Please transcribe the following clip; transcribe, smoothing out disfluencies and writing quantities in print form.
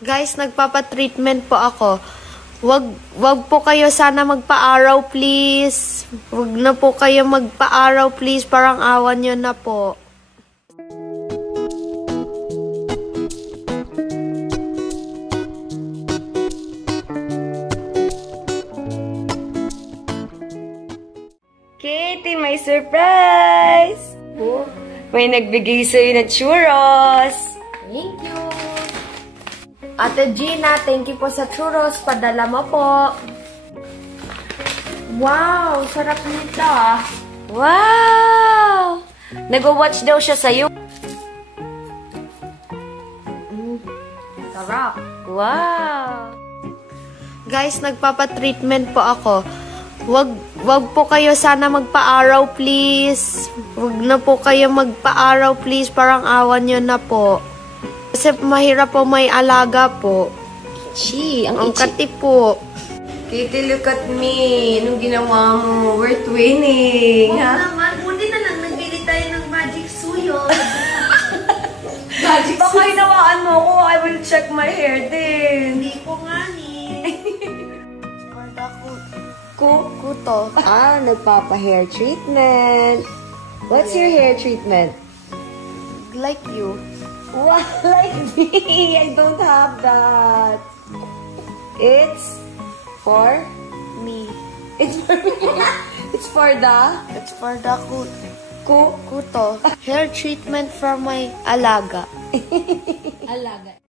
Guys, nagpapa-treatment po ako. Wag po kayo sana magpa-araw, please. Wag na po kayo magpa-araw, please. Parang awan nyo na po. Katie, may surprise! Oh, may nagbigay sa'yo na churros. Thank you. Ate Gina, thank you po sa churros. Padala mo po. Wow, sarap nito ah. Wow! Nag-watch daw siya sa'yo. Sarap. Wow! Guys, nagpapa-treatment po ako. Wag po kayo sana magpa-araw, please. Wag na po kayo magpa-araw, please. Parang awan nyo na po. Kasi mahirap po may alaga po. Itchy. Ang kati po. Katie, look at me. Anong ginawa mo? We're twinning. Oo naman. Buti na lang nagbili tayo ng magic suyo. Magic baka hinawaan mo ko. I will check my hair din. Hindi ko nga ni. Kuto. Nagpapa-hair treatment. What's your hair treatment? Like you. Wow, like me. I don't have that. It's for Me. It's for me. It's for the It's for the kuto. Hair treatment for my alaga. alaga.